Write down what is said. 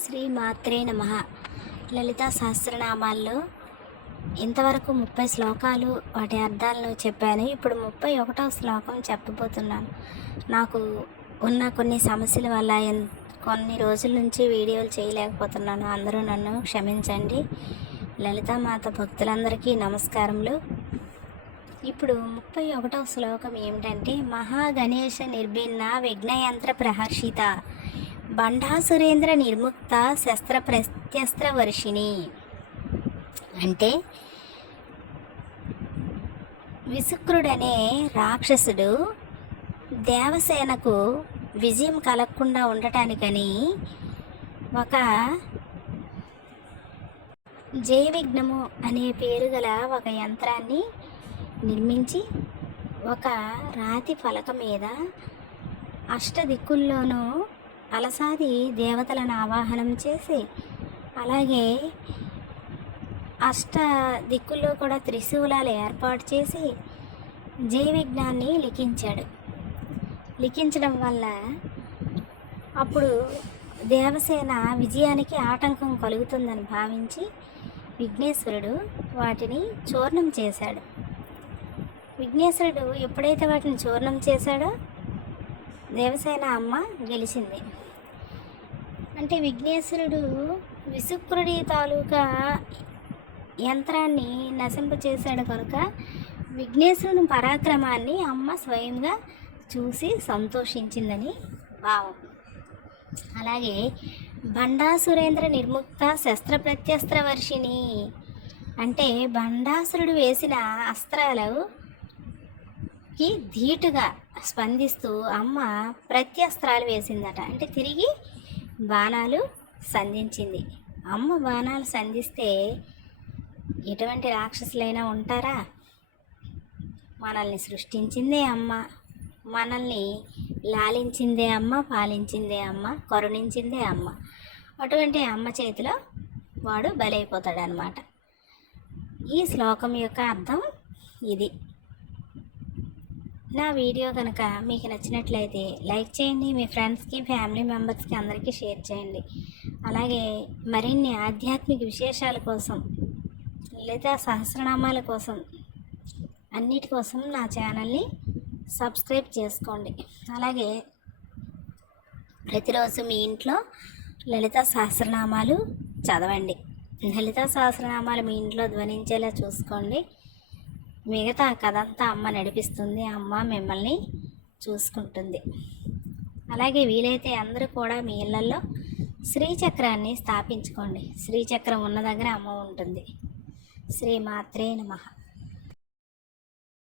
శ్రీ మాత్రే నమః. లలితా సహస్రనామాల్లో ఇంతవరకు 30 శ్లోకాలు వాటి అర్థాలను చెప్పాను. ఇప్పుడు 31వ శ్లోకం చెప్పబోతున్నాను. నాకు ఉన్న కొన్ని సమస్యల వల్ల కొన్ని రోజుల నుంచి వీడియోలు చేయలేకపోతున్నాను. అందరూ నన్ను క్షమించండి. లలితామాత భక్తులందరికీ నమస్కారములు. ఇప్పుడు 31వ శ్లోకం ఏమిటంటే, మహాగణేశ నిర్భిన్న విఘ్నయంత్ర ప్రహర్షిత బండాసురేంద్ర నిర్ముక్త శస్త్ర ప్రత్యస్త్ర వర్షిణి. అంటే విసుక్రుడనే రాక్షసుడు దేవసేనకు విజయం కలగకుండా ఉండటానికని ఒక జయవిఘ్నము అనే పేరు గల ఒక యంత్రాన్ని నిర్మించి ఒక రాతి ఫలక మీద అష్టదిక్కుల్లోనూ అలసాది దేవతలను ఆవాహనం చేసి, అలాగే అష్ట దిక్కుల్లో కూడా త్రిశూలాలు ఏర్పాటు చేసి జయవిఘ్నాన్ని లిఖించాడు. లిఖించడం వల్ల అప్పుడు దేవసేన విజయానికి ఆటంకం కలుగుతుందని భావించి విఘ్నేశ్వరుడు వాటిని చూర్ణం చేశాడు. విఘ్నేశ్వరుడు ఎప్పుడైతే వాటిని చూర్ణం చేశాడో దేవసేన అమ్మ గెలిచింది. అంటే విఘ్నేశ్వరుడు విసుక్రుడి తాలూకా యంత్రాన్ని నశింపచేశాడు కనుక విఘ్నేశ్వరుని పరాక్రమాన్ని అమ్మ స్వయంగా చూసి సంతోషించిందని భావం. అలాగే బండాసురేంద్ర నిర్ముక్త శస్త్ర ప్రత్యస్త్ర వర్షిణి అంటే బండాసురుడు వేసిన అస్త్రాలకి ధీటుగా స్పందిస్తూ అమ్మ ప్రత్యస్త్రాలు వేసిందట. అంటే తిరిగి బాణాలు సంధించింది. అమ్మ బాణాలు సంధిస్తే ఎటువంటి రాక్షసులైనా ఉంటారా? మనల్ని సృష్టించిందే అమ్మ, మనల్ని లాలించిందే అమ్మ, పాలించిందే అమ్మ, కరుణించిందే అమ్మ. అటువంటి అమ్మ చేతిలో వాడు బలైపోతాడనమాట. ఈ శ్లోకం యొక్క అర్థం ఇది. నా వీడియో కనుక మీకు నచ్చినట్లయితే లైక్ చేయండి. మీ ఫ్రెండ్స్కి, ఫ్యామిలీ మెంబర్స్కి అందరికీ షేర్ చేయండి. అలాగే మరిన్ని ఆధ్యాత్మిక విశేషాల కోసం, లేదా సహస్రనామాల కోసం, అన్నిటి కోసం నా ఛానల్ని సబ్స్క్రైబ్ చేసుకోండి. అలాగే ప్రతిరోజు మీ ఇంట్లో లలితా సహస్రనామాలు చదవండి. లలితా సహస్రనామాలు మీ ఇంట్లో ధ్వనించేలా చూసుకోండి. మిగతా కథంతా అమ్మ నడిపిస్తుంది. అమ్మ మిమ్మల్ని చూసుకుంటుంది. అలాగే వీలైతే అందరూ కూడా మీ ఇళ్లలో శ్రీచక్రాన్ని స్థాపించుకోండి. శ్రీచక్రం ఉన్న దగ్గర అమ్మ ఉంటుంది. శ్రీ మాత్రే నమః.